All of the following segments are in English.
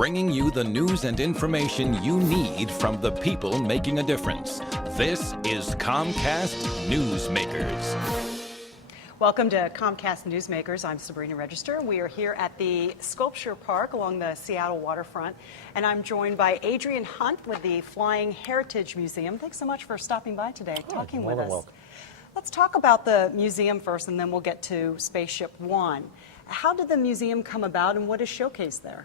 bringing you the news and information you need from the people making a difference. This is Comcast Newsmakers. Welcome to Comcast Newsmakers. I'm Sabrina Register. We are here at the Sculpture Park along the Seattle waterfront, and I'm joined by Adrian Hunt with the Flying Heritage Museum. Thanks so much for stopping by today, talking with us. Welcome. Let's talk about the museum first, and then we'll get to Spaceship One. How did the museum come about, and what is showcased there?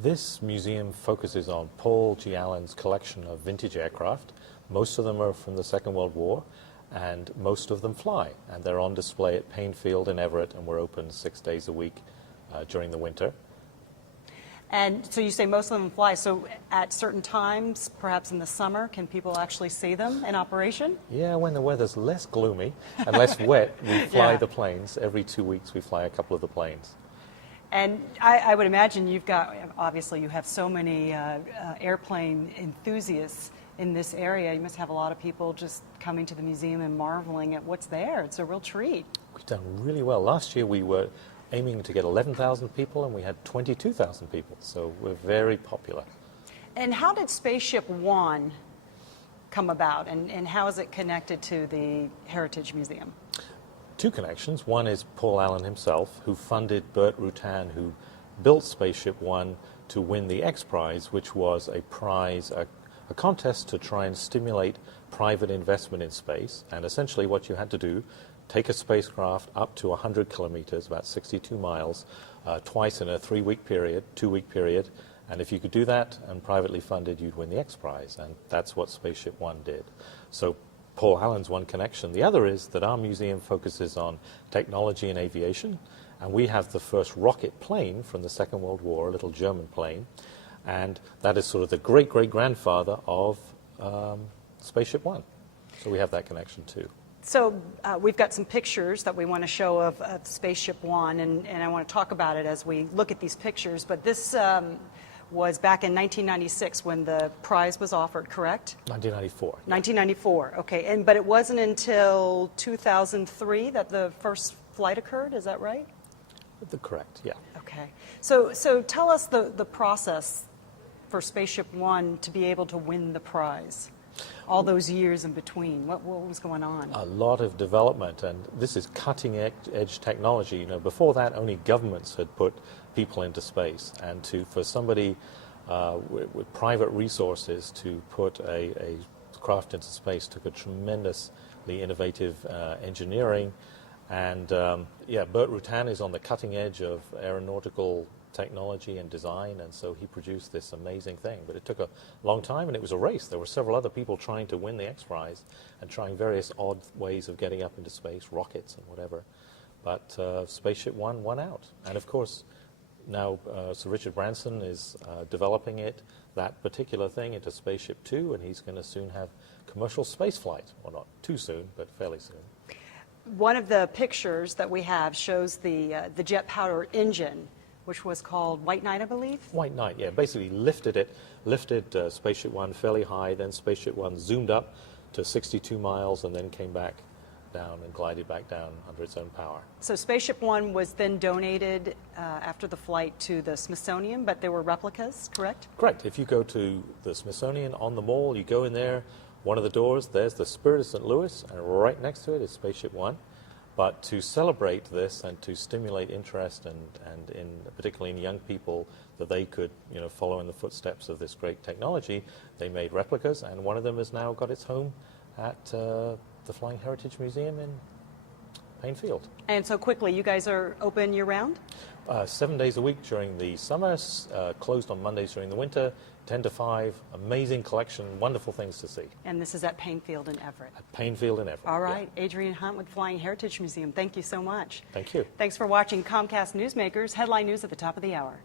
This museum focuses on Paul G. Allen's collection of vintage aircraft. Most of them are from the Second World War, and most of them fly. And they're on display at Payne Field in Everett, and we're open 6 days a week during the winter. And so you say most of them fly, so at certain times, perhaps in the summer, can people actually see them in operation? Yeah, when the weather's less gloomy and less wet, we fly Yeah. the planes. Every 2 weeks we fly a couple of the planes. And I would imagine you've got, obviously you have so many airplane enthusiasts in this area. You must have a lot of people just coming to the museum and marveling at what's there. It's a real treat. We've done really well. Last year we were aiming to get 11,000 people, and we had 22,000 people, so we're very popular. And how did Spaceship One come about, and how is it connected to the Heritage Museum? Two connections. One is Paul Allen himself, who funded Burt Rutan, who built Spaceship One to win the X Prize, which was a prize, a contest to try and stimulate private investment in space. And essentially what you had to do, take a spacecraft up to 100 kilometers, about 62 miles, twice in a 2-week period. And if you could do that and privately funded, you'd win the X Prize. And that's what Spaceship One did. So Paul Allen's one connection. The other is that our museum focuses on technology and aviation. And we have the first rocket plane from the Second World War, a little German plane. And that is sort of the great-great-grandfather of Spaceship One. So we have that connection too. So we've got some pictures that we want to show of Spaceship One, and I want to talk about it as we look at these pictures. But this was back in 1996 when the prize was offered, correct? 1994. 1994, okay. But it wasn't until 2003 that the first flight occurred, is that right? Correct, yeah. Okay. So tell us the process for Spaceship One to be able to win the prize. All those years in between, what was going on? A lot of development, and this is cutting-edge technology. You know, before that, only governments had put people into space, and for somebody with private resources to put a craft into space took a tremendously innovative engineering. And yeah, Burt Rutan is on the cutting edge of aeronautical technology and design, and so he produced this amazing thing. But it took a long time, and it was a race. There were several other people trying to win the X Prize and trying various odd ways of getting up into space, rockets and whatever. But Spaceship One won out. And of course, now Sir Richard Branson is developing that particular thing into Spaceship Two, and he's going to soon have commercial space flight. Well, not too soon, but fairly soon. One of the pictures that we have shows the jet power engine, which was called White Knight, I believe? White Knight, yeah. Basically lifted Spaceship One fairly high, then Spaceship One zoomed up to 62 miles and then came back down and glided back down under its own power. So Spaceship One was then donated after the flight to the Smithsonian, but there were replicas, correct? Correct. If you go to the Smithsonian on the mall, you go in there, one of the doors, there's the Spirit of St. Louis, and right next to it is Spaceship One. But to celebrate this and to stimulate interest and particularly in young people that they could follow in the footsteps of this great technology, they made replicas, and one of them has now got its home at the Flying Heritage Museum in Payne Field. And so quickly, you guys are open year-round? 7 days a week during the summer, closed on Mondays during the winter, 10 to 5, amazing collection, wonderful things to see. And this is at Payne Field in Everett. At Payne Field in Everett. All right, yeah. Adrian Hunt with Flying Heritage Museum, thank you so much. Thank you. Thanks for watching Comcast Newsmakers, headline news at the top of the hour.